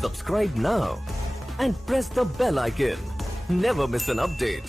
Subscribe now and press the bell icon. Never miss an update.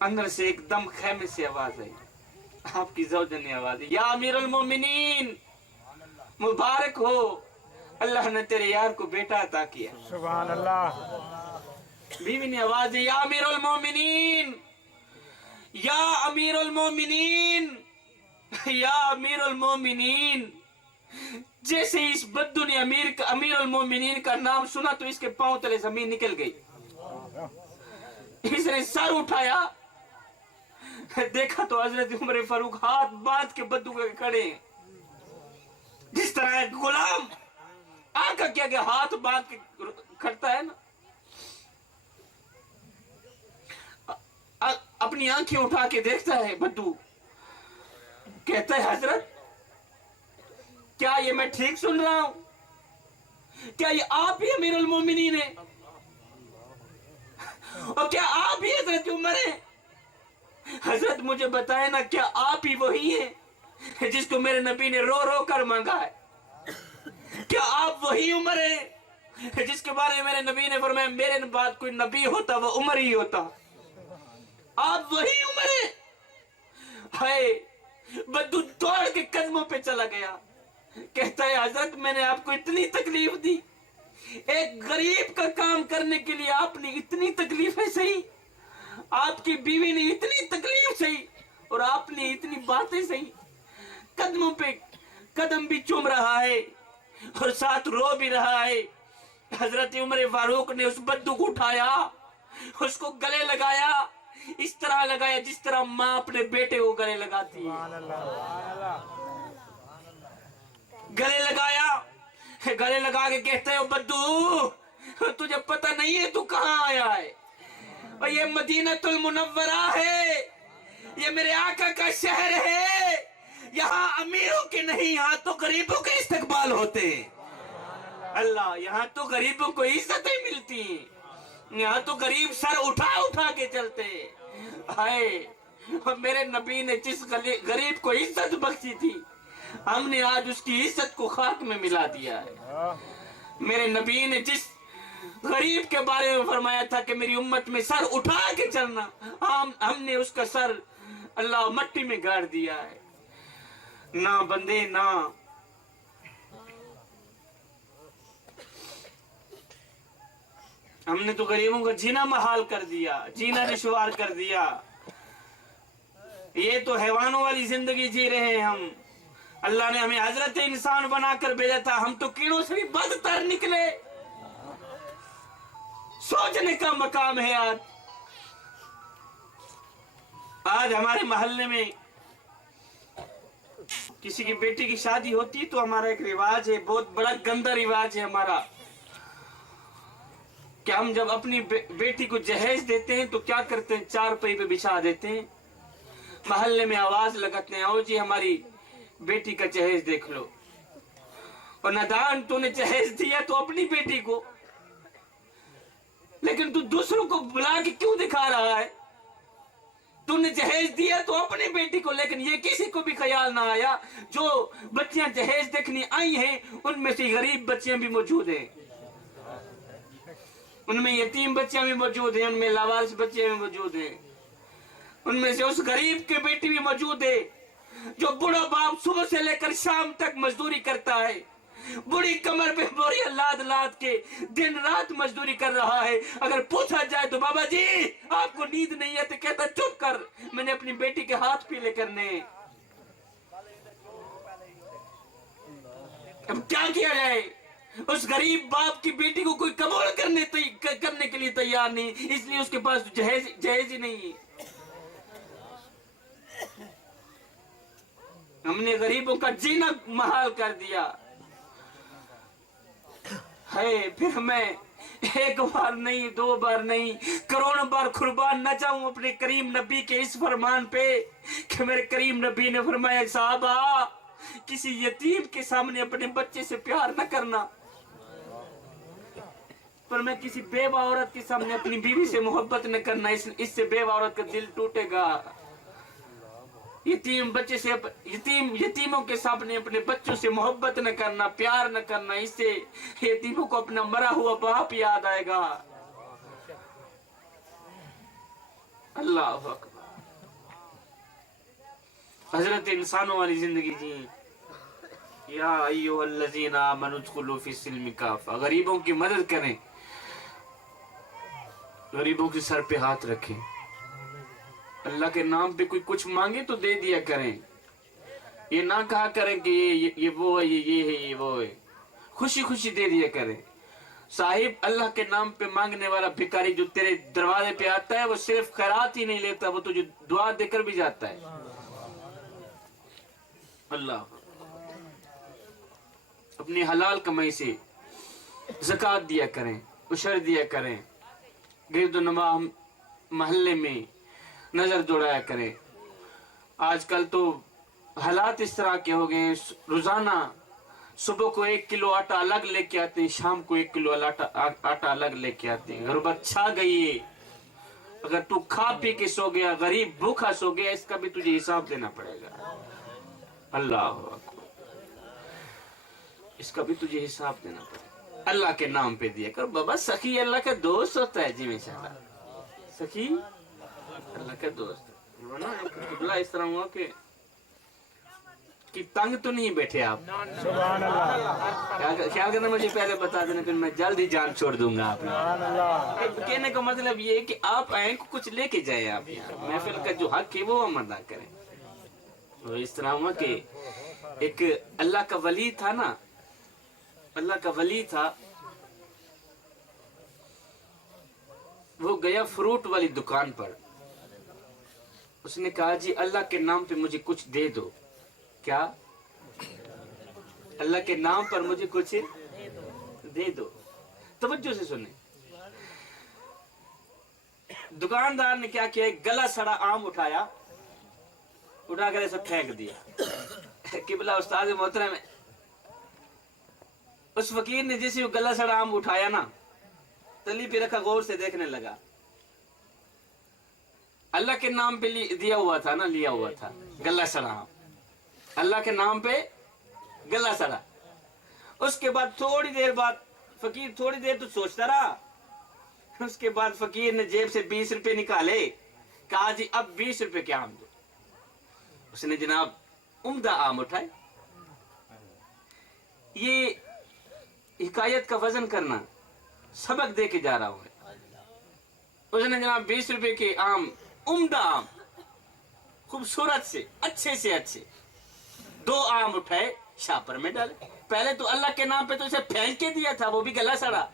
اندر سے ایک دم خیمے سے آواز آئی, آپ کی زوجہ نے آواز دی, یا امیر المومنین مبارک ہو, اللہ نے تیرے یار کو بیٹا عطا کیا. سبحان اللہ. بیوی نے آواز دی, یا امیر المومنین, یا امیر المومنین, یا امیر المومنین. جیسے اس بدو نے امیر المومنین کا نام سنا تو اس کے پاؤں تلے زمین نکل گئی. اس نے سر اٹھایا, دیکھا تو حضرت عمر فاروق ہاتھ باندھ کے بدو کے کھڑے ہیں. جس طرح ایک غلام آقا کیا کہ ہاتھ باندھ کے کھڑتا ہے نا, اپنی آنکھیں اٹھا کے دیکھتا ہے بدو, کہتا ہے حضرت کیا یہ میں ٹھیک سن رہا ہوں, کیا یہ آپ ہی امیر المومنین ہیں, اور کیا آپ ہی حضرت عمر ہیں؟ حضرت مجھے بتائے نا, کیا آپ ہی وہی ہیں جس کو میرے نبی نے رو رو کر مانگا ہے؟ کیا آپ وہی عمر ہیں جس کے بارے میں میرے نبی نے فرمایا میرے بعد کوئی نبی ہوتا وہ عمر ہی ہوتا؟ آپ وہی عمر ہیں؟ ہائے, بدو دوڑ کے قدموں پہ چلا گیا, کہتا ہے حضرت میں نے آپ کو اتنی تکلیف دی, ایک غریب کا کام کرنے کے لیے آپ نے اتنی تکلیفیں سہی, آپ کی بیوی نے اتنی تکلیف سہی, اور آپ نے اتنی باتیں سہی, قدموں پہ قدم بھی چوم رہا ہے اور ساتھ رو بھی رہا ہے. حضرت عمر فاروق نے اس بدو کو اٹھایا, اس کو گلے لگایا, اس طرح لگایا جس طرح ماں اپنے بیٹے کو گلے لگاتی ہے. گلے لگایا, گلے لگا کے کہتے ہیں بدو تجھے پتہ نہیں ہے تو کہاں آیا ہے, اور یہ مدینہ المنورہ ہے, یہ میرے آقا کا شہر ہے, یہاں امیروں کے نہیں یہاں تو غریبوں کے استقبال ہوتے ہیں. اللہ, یہاں تو غریبوں کو عزتیں ملتی ہیں, یہاں تو غریب سر اٹھا اٹھا کے چلتے ہیں. ہائے, میرے نبی نے جس غریب کو عزت بخشی تھی ہم نے آج اس کی عزت کو خاک میں ملا دیا ہے. میرے نبی نے جس غریب کے بارے میں فرمایا تھا کہ میری امت میں سر اٹھا کے چلنا, ہم نے اس کا سر اللہ مٹی میں گاڑ دیا ہے. نہ بندے نہ, ہم نے تو غریبوں کا جینا محال کر دیا, جینا دشوار کر دیا. یہ تو حیوانوں والی زندگی جی رہے ہیں ہم. اللہ نے ہمیں حضرت انسان بنا کر بھیجا تھا, ہم تو کیڑوں سے بھی بدتر نکلے. سوچنے کا مقام ہے. آج ہمارے محلے میں کسی کی بیٹی کی شادی ہوتی تو ہمارا ایک رواج ہے, بہت بڑا گندا رواج ہے ہمارا, کہ ہم جب اپنی بیٹی کو جہیز دیتے ہیں تو کیا کرتے ہیں, چار پائی پہ بچھا دیتے ہیں, محلے میں آواز لگاتے ہیں, او جی ہماری بیٹی کا جہیز دیکھ لو. اور ندان تو نے جہیز دیا تو اپنی بیٹی کو, لیکن تو دوسروں کو بلا کے کیوں دکھا رہا ہے؟ تو نے جہیز دیا تو اپنی بیٹی کو, لیکن یہ کسی کو بھی خیال نہ آیا جو بچیاں جہیز دیکھنی آئی ہیں ان میں سے غریب بچیاں بھی موجود ہیں, ان میں یتیم بچیاں بھی موجود ہیں, ان میں لاوارث بچیاں بھی موجود ہیں, ان میں سے اس غریب کے بیٹی بھی موجود ہے جو بڑا باپ صبح سے لے کر شام تک مزدوری کرتا ہے, بڑی کمر پہ بوری لاد لاد کے دن رات مزدوری کر رہا ہے. اگر پوچھا جائے تو بابا جی آپ کو نیند نہیں ہے تو کہتا چپ کر, میں نے اپنی بیٹی کے ہاتھ پیلے کرنے. اب کیا کیا جائے, اس غریب باپ کی بیٹی کو کوئی قبول کرنے کے لیے تیار نہیں, اس لیے اس کے پاس جہیز ہی نہیں ہے. ہم نے غریبوں کا جینا محال کر دیا ہے. پھر میں ایک بار نہیں, دو بار نہیں, کروڑوں بار قربان نہ جاؤں اپنے کریم نبی کے اس فرمان پہ کہ میرے کریم نبی نے فرمایا صحابہ کسی یتیم کے سامنے اپنے بچے سے پیار نہ کرنا, پر میں کسی بیوہ عورت کے سامنے اپنی بیوی سے محبت نہ کرنا, اس سے بیوہ عورت کا دل ٹوٹے گا. یتیموں کے سامنے اپنے بچوں سے محبت نہ کرنا, پیار نہ کرنا, اس سے یتیموں کو اپنا مرا ہوا باپ یاد آئے گا. اللہ اکبر. حضرت انسانوں والی زندگی جی. یا ایھا الذین آمنوا ادخلوا فی السلم کافہ. غریبوں کی مدد کریں, غریبوں کے سر پہ ہاتھ رکھیں, اللہ کے نام پہ کوئی کچھ مانگے تو دے دیا کریں. یہ نہ کہا کریں کہ یہ وہ ہے, یہ ہے, یہ وہ ہے. خوشی خوشی دے دیا کریں. صاحب اللہ کے نام پہ مانگنے والا بھکاری جو تیرے دروازے پہ آتا ہے وہ صرف خیرات ہی نہیں لیتا, وہ تجھے دعا دے کر بھی جاتا ہے. اللہ اپنی حلال کمائی سے زکوٰۃ دیا کریں, عشر دیا کریں, گرد و نواح محلے میں نظر دوڑایا کریں. آج کل تو حالات اس طرح کے ہو گئے ہیں, روزانہ صبح کو 1 کلو آٹا الگ لے کے آتے ہیں, شام کو 1 کلو آٹا الگ لے کے آتے ہیں. غربت چھا گئی ہے. اگر تو کھا پی کے سو گیا, غریب بھوکا سو گیا, اس کا بھی تجھے حساب دینا پڑے گا. اللہ اکبر, اس کا بھی تجھے حساب دینا پڑے گا. اللہ کے نام پہ دیا کر بابا. سخی اللہ کا دوست ہوتا ہے جی, میں چاہتا سخی اللہ کا دوست. قبلہ اس طرح ہوا کہ تنگ تو نہیں بیٹھے آپ. سبحان اللہ. خیال کرنا, مجھے پہلے بتا دینا, پھر میں جلد ہی جان چھوڑ دوں گا آپ. سبحان اللہ. کہنے کا مطلب یہ ہے کہ آپ آئیں کچھ لے کے جائیں. آپ یہاں محفل کا جو حق ہے وہ ہم ادا کریں. اس طرح ہوا کہ ایک اللہ کا ولی تھا نا, اللہ کا ولی تھا, وہ گیا فروٹ والی دکان پر. اس نے کہا جی اللہ کے نام پہ مجھے کچھ دے دو. کیا؟ اللہ کے نام پر مجھے کچھ دے دو. توجہ سے سنیں. دکاندار نے کیا کیا, ایک گلا سڑا آم اٹھایا, اٹھا کر ایسا پھینک دیا. قبلہ استاد محترم, اس فقیر نے جیسے وہ گلا سڑا آم اٹھایا نا, تلی پہ رکھا, غور سے دیکھنے لگا. اللہ کے نام پہ دیا ہوا تھا نا, لیا ہوا تھا گلا سڑا آم, اللہ کے نام پہ گلا سڑا. اس کے بعد تھوڑی دیر بعد فقیر تھوڑی دیر تو سوچتا رہا. اس کے بعد فقیر نے جیب سے 20 روپے نکالے, کہا جی اب 20 روپے کے آم دو. اس نے جناب عمدہ آم اٹھائے. یہ حکایت کا وزن کرنا سبق دے کے جا رہا ہوں. اس نے جناب 20 روپے کے آم, عمدہ آم, خوبصورت سے اچھے 2 آم اٹھائے, شاپر میں ڈالے. پہلے تو اللہ کے نام پہ تو اسے پھینک کے دیا تھا, وہ بھی گلا سڑا.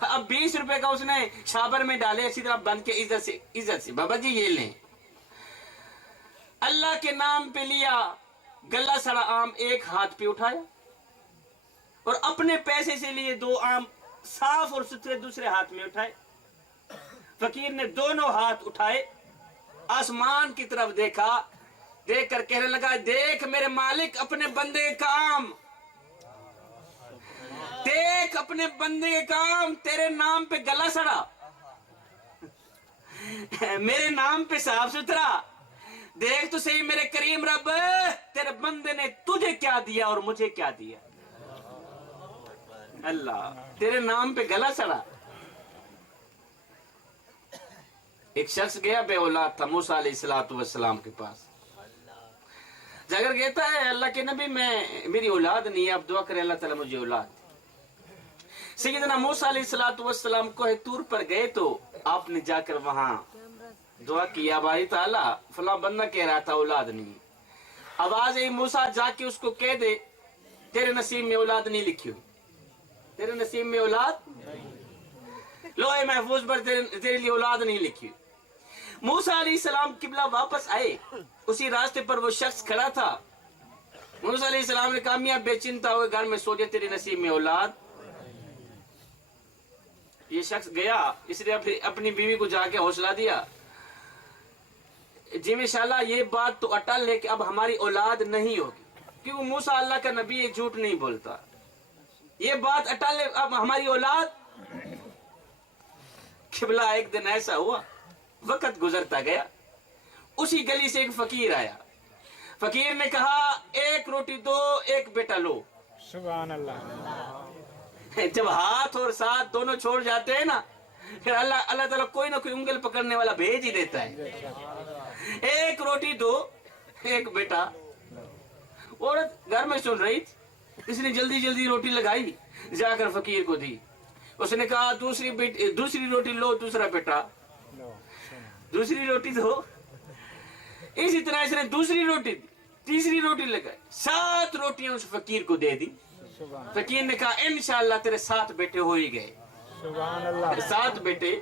اب 20 روپے کا اس نے شاپر میں ڈالے, اسی طرح بن کے عزت سے بابا جی یہ لیں. اللہ کے نام پہ لیا گلا سڑا آم, ایک ہاتھ پہ اٹھایا, اور اپنے پیسے سے لیے 2 آم صاف اور ستھرے دوسرے ہاتھ میں اٹھائے. فقیر نے دونوں ہاتھ اٹھائے, آسمان کی طرف دیکھا, دیکھ کر کہنے لگا, دیکھ میرے مالک اپنے بندے کا کام, دیکھ اپنے بندے کا کام. تیرے نام پہ گلا سڑا, میرے نام پہ صاف ستھرا. دیکھ تو صحیح میرے کریم رب, تیرے بندے نے تجھے کیا دیا اور مجھے کیا دیا. اللہ, تیرے نام پہ گلا سڑا. ایک شخص گیا بے اولاد تھا موسیٰ علیہ السلام کے پاس. جا کر کہتا ہے, اللہ کے نبی میری اولاد نہیں ہے, آپ دعا کریں اللہ تعالیٰ مجھے اولاد. سیدنا موسیٰ علیہ السلام کوہ طور پر گئے تو آپ نے جا کر وہاں دعا کی, یا باری تعالیٰ فلاں بندہ کہہ رہا تھا اولاد نہیں. آواز ہے موسیٰ جا کے اس کو کہہ دے تیرے نصیب میں اولاد نہیں لکھی ہوئی, تیرے نصیب میں اولاد, لوہے محفوظ پر تیرے لیے اولاد نہیں لکھی ہوئی. موسیٰ علیہ السلام قبلہ واپس آئے, اسی راستے پر وہ شخص کھڑا تھا. موسیٰ علیہ السلام نے کہا, میاں بے چنتا ہوئے گھر میں سو جائے, تیرے نصیب میں اولاد. یہ شخص گیا, اس نے اپنی بیوی کو جا کے حوصلہ دیا, جی انشاءاللہ یہ بات تو اٹل ہے کہ اب ہماری اولاد نہیں ہوگی, کیونکہ موسیٰ اللہ کا نبی ہے, جھوٹ نہیں بولتا. یہ بات اٹل ہے, اب ہماری اولاد. قبلہ ایک دن ایسا ہوا, وقت گزرتا گیا, اسی گلی سے ایک فقیر آیا. فقیر نے کہا, 1 روٹی دو, 1 بیٹا لو. سبحان اللہ. جب ہاتھ اور ساتھ دونوں چھوڑ جاتے ہیں نا, پھر اللہ تعالیٰ کوئی نہ کوئی انگل پکڑنے والا بھیج ہی دیتا ہے. 1 روٹی دو, ایک بیٹا, عورت گھر میں سن رہی تھی, اس نے جلدی جلدی روٹی لگائی, جا کر فقیر کو دی. اس نے کہا دوسری روٹی لو. دوسرا بیٹا دوسری روٹی دو. اسی طرح اس نے دوسری روٹی, تیسری روٹی لگائی, 7 روٹیاں اس فقیر کو دے دی. فقیر نے کہا انشاءاللہ تیرے 7 بیٹے ہو ہی گئے. سبحان اللہ. 7 بیٹے.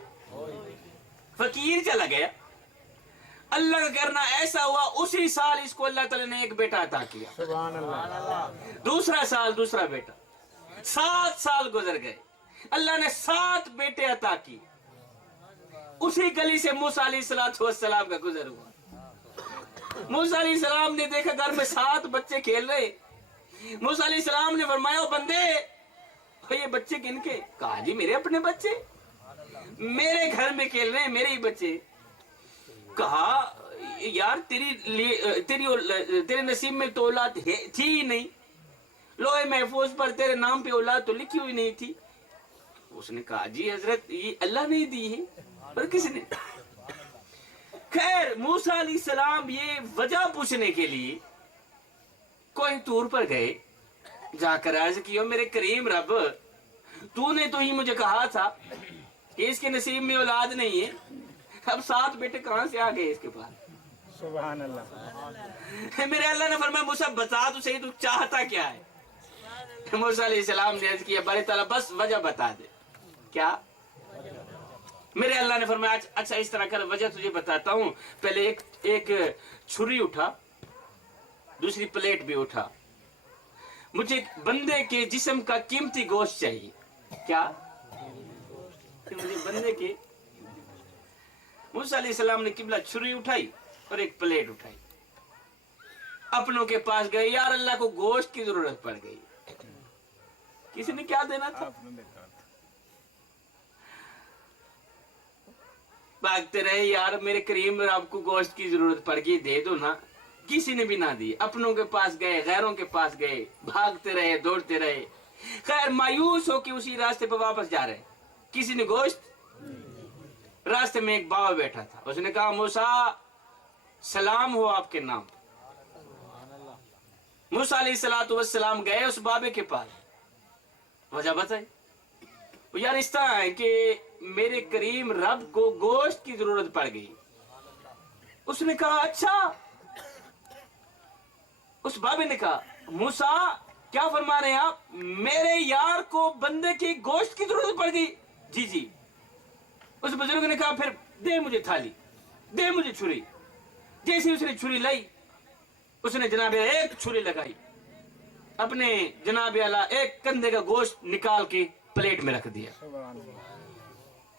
فقیر چلا گیا. اللہ کا کرنا ایسا ہوا, اسی سال اس کو اللہ تعالی نے ایک بیٹا عطا کیا. سبحان اللہ. دوسرا سال دوسرا بیٹا. 7 سال گزر گئے, اللہ نے 7 بیٹے عطا کی. اسی گلی سے موسیٰ علیہ السلام کا گزر ہوا. موسیٰ علیہ السلام نے دیکھا گھر میں 7 بچے کھیل رہے. موسیٰ علیہ السلام نے فرمایا او بندے, یہ بچے کن کے؟ کہا جی میرے اپنے بچے, میرے گھر میں کھیل رہے ہیں, میرے ہی بچے. کہا یار تیرے نصیب میں تو اولاد تھی ہی نہیں, لوہے محفوظ پر تیرے نام پہ اولاد تو لکھی ہوئی نہیں تھی. اس نے کہا جی حضرت یہ اللہ نے دی ہے, پر کس نے؟ خیر موسیٰ علیہ السلام یہ وجہ پوچھنے کے لیے کوئی طور پر گئے. جا کر عرض کیا میرے کریم رب, تو نے تو ہی مجھے کہا تھا کہ اس کے نصیب میں اولاد نہیں ہے, اب 7 بیٹے کہاں سے آ گئے اس کے پاس؟ سبحان اللہ. میرے اللہ نے فرمایا موسیٰ بتا تو صحیح, تو چاہتا کیا ہے؟ موسیٰ علیہ السلام نے عرض کیا بارے تعالیٰ بس وجہ بتا دے. کیا؟ میرے اللہ نے فرمایا اچھا اس طرح کر, وجہ تجھے بتاتا ہوں. پہلے ایک چھری اٹھا, دوسری پلیٹ بھی اٹھا, مجھے بندے کے جسم کا قیمتی گوشت چاہیے. کیا؟ مجھے بندے کے. موسیٰ علیہ السلام نے قبلہ چھری اٹھائی اور ایک پلیٹ اٹھائی, اپنوں کے پاس گئے. یار اللہ کو گوشت کی ضرورت پڑ گئی. کسی نے کیا دینا تھا؟ بھاگتے رہے, یار میرے کریم آپ کو گوشت کی ضرورت پڑ گئی, دے دو نا. کسی نے بھی نہ دی. اپنوں کے پاس گئے, غیروں کے پاس گئے, بھاگتے رہے, دوڑتے رہے. خیر مایوس ہو کے اسی راستے پہ واپس جا رہے, کسی نے گوشت. راستے میں ایک بابا بیٹھا تھا, اس نے کہا موسیٰ سلام ہو آپ کے نام. موسیٰ علیہ السلام گئے اس بابے کے پاس. وجہ بتائی. یار اس طرح ہے کہ میرے کریم رب کو گوشت کی ضرورت پڑ گئی. اس نے کہا اچھا. اس بابے نے کہا موسیٰ کیا فرما رہے ہیں آپ؟ میرے یار کو بندے کی گوشت کی ضرورت پڑ گئی. جی جی. اس بزرگ نے کہا پھر دے مجھے تھالی, دے مجھے چھری. جیسے اس نے چھری لائی, اس نے جناب ایک چھری لگائی, اپنے جناب اعلیٰ ایک کندھے کا گوشت نکال کے پلیٹ میں رکھ دیا.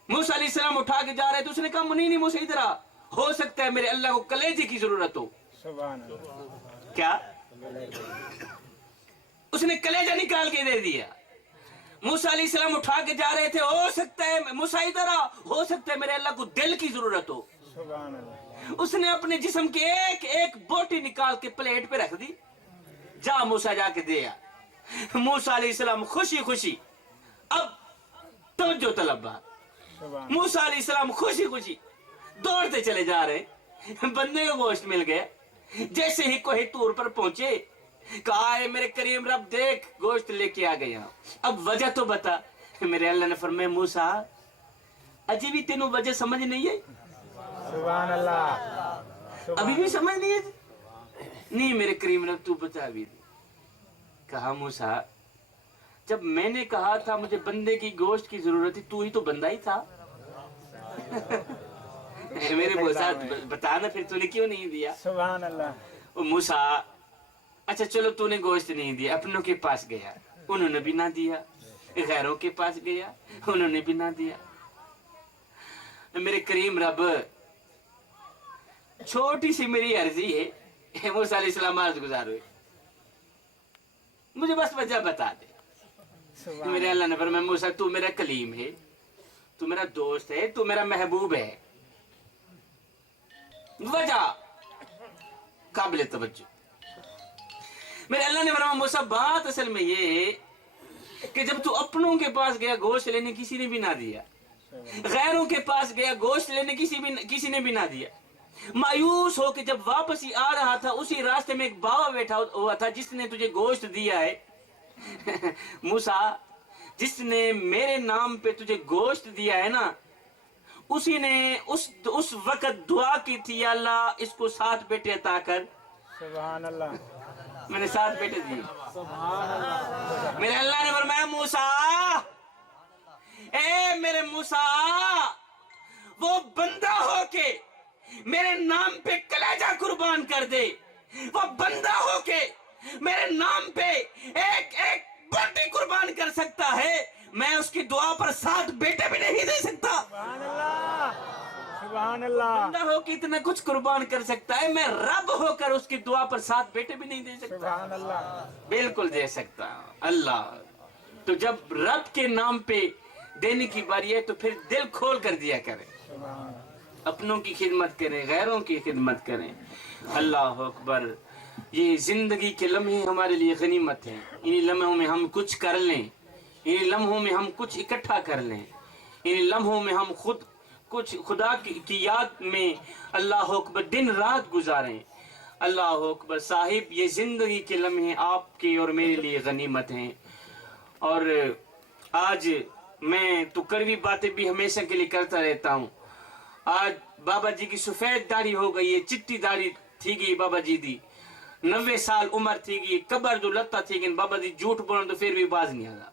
موسیٰ علیہ السلام اٹھا کے جا رہے تو اس نے کہا نہیں موسیٰ ادھر آ, ہو سکتا ہے میرے اللہ کو کلیجے کی ضرورت ہو. کیا؟ اس نے کلیجہ نکال کے دے دیا. موسیٰ علیہ السلام اٹھا کے جا رہے تھے, ہو سکتا ہے موسیٰ ادھر آ, ہو سکتا ہے میرے اللہ کو دل کی ضرورت ہو. اس نے اپنے جسم کے ایک بوٹی نکال کے پلیٹ پہ رکھ دی. جا موسیٰ جا کے دیا. موسیٰ علیہ السلام خوشی خوشی, اب توجہ طلب بات, موسیٰ علیہ السلام خوشی خوشی دوڑتے چلے جا رہے. بندے کا گوشت مل گیا. جیسے ہی کوئی طور پر پہنچے, کہا ہے میرے کریم رب دیکھ گوشت لے کے آ گیا, اب وجہ تو بتا. میرے اللہ نے فرمایا موسیٰ اجی بھی تینوں وجہ سمجھ نہیں ہے؟ سبحان اللہ. ابھی بھی سمجھ نہیں ہے؟ نہیں میرے کریم رب تو بتا بھی دے. کہا موسیٰ جب میں نے کہا تھا مجھے بندے کی گوشت کی ضرورت تھی, تو ہی تو بندہ ہی تھا. میرے موسیٰ بتانا پھر تو نے کیوں نہیں دیا؟ سبحان اللہ. موسیٰ اچھا چلو تو نے گوشت نہیں دیا, اپنوں کے پاس گیا, انہوں نے بھی نہ دیا. غیروں کے پاس گیا, انہوں نے بھی نہ دیا. میرے کریم رب چھوٹی سی میری عرضی ہے. موسیٰ علیہ السلام عرض گزار ہوئے, مجھے بس وجہ بتا دے. میرے اللہ نے فرمایا موسیٰ تو میرا کلیم ہے, تو میرا دوست ہے, تو میرا محبوب ہے. وجہ قابل توجہ. میرے اللہ نے فرمایا موسیٰ بات اصل میں یہ ہے کہ جب تو اپنوں کے پاس گیا گوشت لینے کسی نے بھی نہ دیا, غیروں کے پاس گیا گوشت لینے کسی نے بھی نہ دیا, مایوس ہو کے جب واپس ہی آ رہا تھا اسی راستے میں ایک بابا بیٹھا ہوا تھا جس نے تجھے گوشت دیا ہے موسیٰ جس نے میرے نام پہ تجھے گوشت دیا ہے نا اسی نے اس وقت دعا کی تھی یا اللہ اس کو 7 بیٹے عطا کر. سبحان اللہ. میں نے 7 بیٹے دیے. میرے اللہ نے فرمایا موسیٰ اے میرے موسیٰ وہ بندہ ہو کے میرے نام پہ کلیجہ قربان کر دے, وہ بندہ ہو کے میرے نام پہ ایک ایک بوٹی قربان کر سکتا ہے, میں اس کی دعا پر 7 بیٹے بھی نہیں دے سکتا. سبحان اللہ. سبحان اللہ. بندہ ہو کے اتنا کچھ قربان کر سکتا ہے, میں رب ہو کر اس کی دعا پر 7 بیٹے بھی نہیں دے سکتا. سبحان اللہ. بالکل دے سکتا اللہ. تو جب رب کے نام پہ دینے کی باری ہے تو پھر دل کھول کر دیا کریں, سبحان اللہ. اپنوں کی خدمت کریں, غیروں کی خدمت کریں. اللہ اکبر. یہ زندگی کے لمحے ہمارے لیے غنیمت ہیں. انہی لمحوں میں ہم کچھ کر لیں, انہی لمحوں میں ہم کچھ اکٹھا کر لیں, انہی لمحوں میں ہم خود کچھ خدا کی یاد میں اللہ اکبر دن رات گزاریں. اللہ اکبر. صاحب یہ زندگی کے لمحے آپ کے اور میرے لیے غنیمت ہیں. اور آج میں تو کڑوی باتیں بھی ہمیشہ کے لیے کرتا رہتا ہوں. آج بابا جی کی سفید داڑھی ہو گئی ہے, چٹی داڑھی تھی گئی بابا جی دی, 90 سال عمر تھی گئی, قبر جو لتا تھی گئی. بابا جی جھوٹ بولن تو پھر بھی باز نہیں آتا.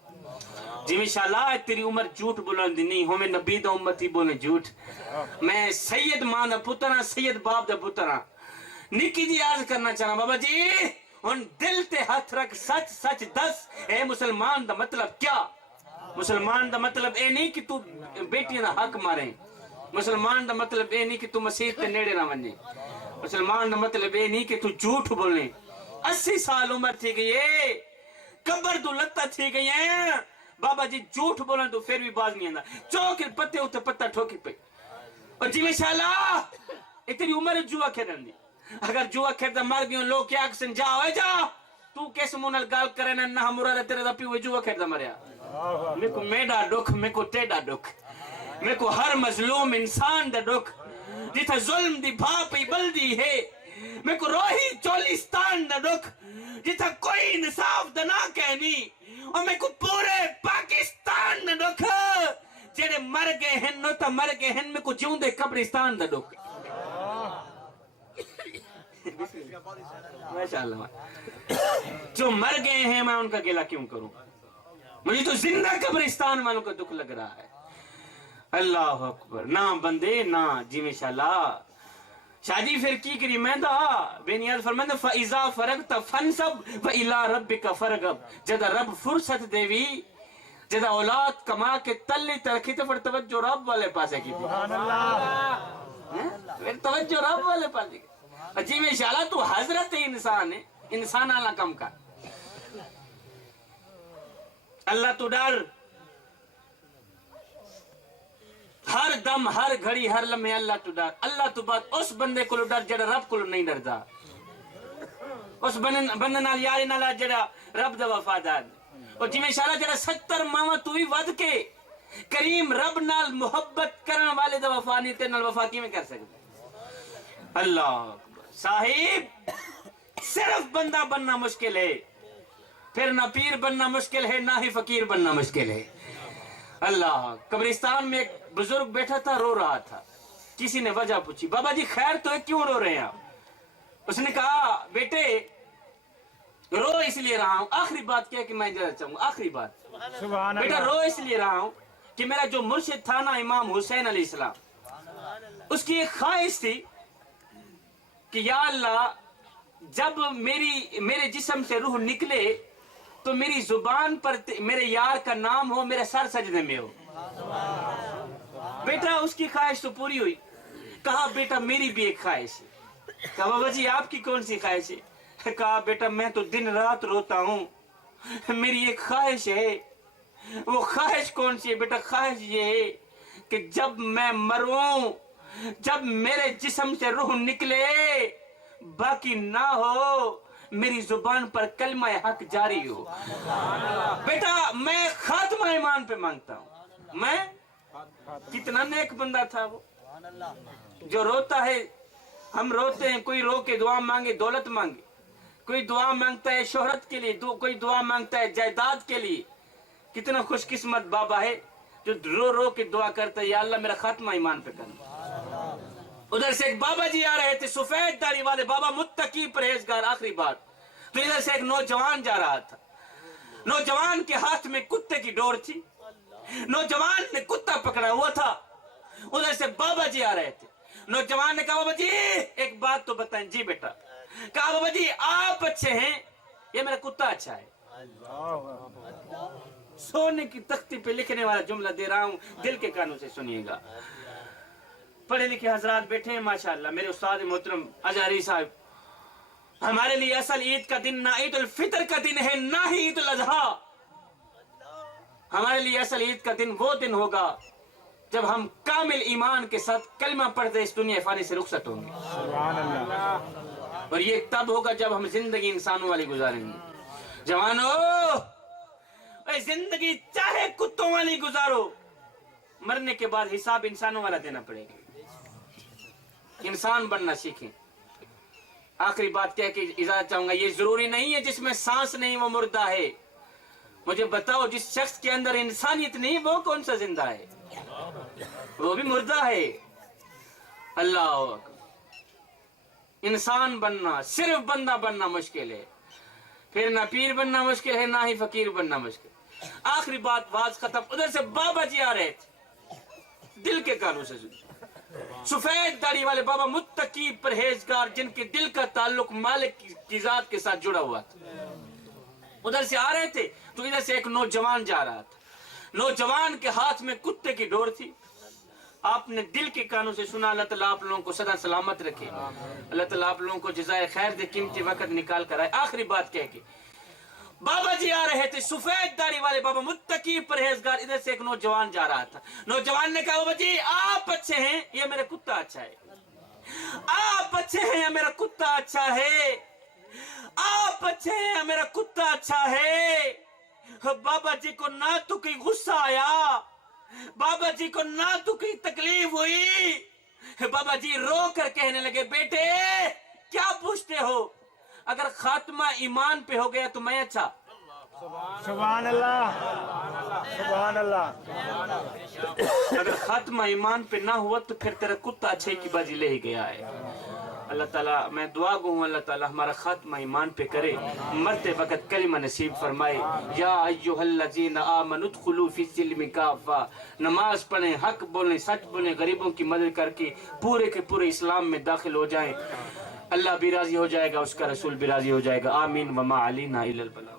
جی انشاءاللہ تیری عمر جھوٹ بولن دی نہیں ہمیں نبی دا امتی بولے جھوٹ. میں سید ماں دا پترا, سید باپ دا پترا. نکی جی عرض کرنا چاہنا بابا جی ان دل تے ہاتھ رکھ, سچ سچ دس اے مسلمان دا مطلب کیا؟ مسلمان دا مطلب اے نہیں کہ تو بیٹیاں دا حق مارے, مسلمان دا مطلب اے نہیں کہ تو مسیح تے نیڑے نہ ونجے, مسلمان دا مطلب اے نہیں کہ تو جھوٹ بولے. 80 سال عمر تھی گئی ہے, قبر تو لتا تھی گئی ہے, بابا جی جھوٹ بولن تو پھر بھی باز نہیں آندا. چوک پتے ہوتے پتہ ٹھوکی پہ. اور جی انشاءاللہ اتنی عمر جوا کھیلن دی, اگر جوا کھیلتا مر گئے لوگ کیا اکسن جا ہوئے جا تو کیسے مونل گال کرے نہ مراد تیرے دا پی ہوئے جوا کھیلتا مریا. میں کو میڈا دکھ, میں کو ٹیڈا دکھ, میں کو ہر مظلوم انسان دا دکھ جیتا ظلم دی بھاپی بلدی ہے, میں کو روحی چولستان دا دکھ جیتا کوئی انصاف دا نہ کہنی, اور میں کو پورے پاکستان دا دکھ جیڑے مر گئے ہیں نو تا مر گئے ہیں, میں کو جیوں دے قبرستان دا دکھ. ماشاءاللہ جو مر گئے ہیں میں ان کا گلہ کیوں کروں, مجھے تو زندہ قبرستان والوں کا دکھ لگ رہا ہے. اللہ اکبر. نہ بندے نہ جی انشاءاللہ شادی پھر کی کری میں دا بے نیاز فرمائندہ فَإِذَا فَرَغْتَ فَانْصَبْ وَإِلَىٰ رَبِّكَ فَارْغَب. جدا رب فرصت دے وی, جدا اولاد کما کے تلی ترکھی تو پھر توجہ رب والے پاسے کی. سبحان اللہ. پھر توجہ رب والے پاسے کی. جی انشاءاللہ تو حضرت انسان ہے, انسان اللہ کم کا. اللہ تو ڈر, ہر دم ہر گھڑی ہر لمحے اللہ تو ڈر. اللہ تو بات اس بندے کو ڈر جڑا رب کو نہیں ڈردا, اس بندے نال یاری نال جڑا رب دا وفادار. اور جی انشاءاللہ جڑا 70 ماواں تو ہی ود کے کریم رب نال محبت کرن والے دا وفا نہیں تے نال وفا کیویں کر سکدا. اللہ صاحب صرف بندہ بننا مشکل ہے, پھر نہ پیر بننا مشکل ہے نہ ہی فقیر بننا مشکل ہے. اللہ. قبرستان میں ایک بزرگ بیٹھا تھا, رو رہا تھا. کسی نے وجہ پوچھی, بابا جی خیر تو ہے کیوں رو رہے ہیں آپ؟ اس نے کہا بیٹے رو اس لیے رہا ہوں, آخری بات کیا کہ میں جانا چاہوں گا, آخری بات سبحان بیٹا اللہ. رو اس لیے رہا ہوں کہ میرا جو مرشد تھا نا امام حسین علیہ السلام, اس کی ایک خواہش تھی کہ یا اللہ جب میرے جسم سے روح نکلے تو میری زبان پر میرے یار کا نام ہو, میرا سر سجدے میں ہو. بیٹا اس کی خواہش تو پوری ہوئی. کہا بیٹا میری بھی ایک خواہش ہے. کہا بابا جی آپ کی کون سی خواہش ہے؟ کہا بیٹا میں تو دن رات روتا ہوں, میری ایک خواہش ہے. وہ خواہش کون سی ہے بیٹا؟ خواہش یہ ہے کہ جب میں مروں, جب میرے جسم سے روح نکلے باقی نہ ہو, میری زبان پر کلمہ حق جاری ہو. بیٹا میں خاتمہ ایمان پہ مانگتا ہوں. میں کتنا نیک بندہ تھا وہ, جو روتا ہے ہم روتے ہیں, کوئی رو کے دعا مانگے دولت مانگے, کوئی دعا مانگتا ہے شہرت کے لیے, کوئی دعا مانگتا ہے جائیداد کے لیے. کتنا خوش قسمت بابا ہے جو رو رو کے دعا کرتا ہے, یا اللہ میرا خاتمہ ایمان پہ کرنا. ادھر سے ایک بابا جی آ رہے تھے, سفید داڑھی والے بابا, متقی پرہیزگار. آخری بات, تو ادھر سے ایک نوجوان جا رہا تھا. نوجوان کے ہاتھ میں کتے کی ڈور تھی, نوجوان نے کتا پکڑا ہوا تھا. ادھر سے بابا جی آ رہے تھے. نوجوان نے کہا بابا جی ایک بات تو بتائیں. جی بیٹا. کہا بابا جی آپ اچھے ہیں یا میرا کتا اچھا ہے؟ سونے کی تختی پہ لکھنے والا جملہ دے رہا ہوں, دل کے کانوں سے سنیے گا. پڑھے لکھے حضرات بیٹھے ہیں ماشاءاللہ, میرے استاد محترم اجاری صاحب. ہمارے لیے اصل عید کا دن نہ عید الفطر کا دن ہے, نہ ہی عید الاضحیٰ. ہمارے لیے اصل عید کا دن وہ دن ہوگا جب ہم کامل ایمان کے ساتھ کلمہ پڑھتے اس دنیا فانی سے رخصت ہوں گے. سبحان اللہ. اور یہ تب ہوگا جب ہم زندگی انسانوں والی گزاریں گے. جوانو, زندگی چاہے کتوں والی گزارو, مرنے کے بعد حساب انسانوں والا دینا پڑے گا. انسان بننا سیکھیں. آخری بات کہہ کے اجازت چاہوں گا, یہ ضروری نہیں ہے جس میں سانس نہیں وہ مردہ ہے. مجھے بتاؤ جس شخص کے اندر انسانیت نہیں وہ کون سا زندہ ہے؟ وہ بھی مردہ ہے. اللہ اکبر. انسان بننا, صرف بندہ بننا مشکل ہے, پھر نہ پیر بننا مشکل ہے نہ ہی فقیر بننا مشکل. آخری بات, واز ختم. ادھر سے بابا جی آ رہے تھے, دل کے کانوں سے سنیں. سفید داڑھی والے بابا, متقی پرہیزگار, جن کے دل کا تعلق مالک کی ذات کے ساتھ جڑا ہوا تھا. ادھر سے آ رہے تھے تو ادھر سے ایک نوجوان جا رہا تھا. نوجوان کے ہاتھ میں کتے کی ڈور تھی. آپ نے دل کے کانوں سے سنا. اللہ تعالیٰ آپ لوگوں کو سدا سلامت رکھے, اللہ تعالیٰ آپ لوگوں کو جزائے خیر دے, قیمتی وقت نکال کر آئے. آخری بات کہہ کے بابا جی آ رہے تھے, سفید داڑھی والے بابا, متقی پرہیزگار. ادھر سے ایک نوجوان جا رہا تھا. نوجوان نے کہا بابا جی آپ اچھے ہیں یا میرا کتا اچھا ہے؟ آپ اچھے ہیں یا میرا کتا اچھا ہے؟ آپ اچھے ہیں یا میرا کتا اچھا ہے؟ بابا جی کو نہ تو کوئی غصہ آیا, بابا جی کو نہ تو کوئی تکلیف ہوئی. بابا جی رو کر کہنے لگے, بیٹے کیا پوچھتے ہو؟ اگر خاتمہ ایمان پہ ہو گیا تو میں اچھا. سبحان اللہ. سبحان اللہ. اگر خاتمہ ایمان پہ نہ ہوا تو پھر تیرا کتا اچھے کی بازی لے ہی گیا ہے. اللہ تعالیٰ, میں دعا گو ہوں اللہ تعالیٰ ہمارا خاتمہ ایمان پہ کرے, مرتے وقت کلمہ نصیب فرمائے. یا ایھا الذین آمنوا ادخلوا فی السلم کافہ. نماز پڑھیں, حق بولیں, سچ بولیں, غریبوں کی مدد کر کے پورے کے پورے اسلام میں داخل ہو جائیں. اللہ بھی راضی ہو جائے گا, اس کا رسول بھی راضی ہو جائے گا. آمین. وما علینا الا البلاغ.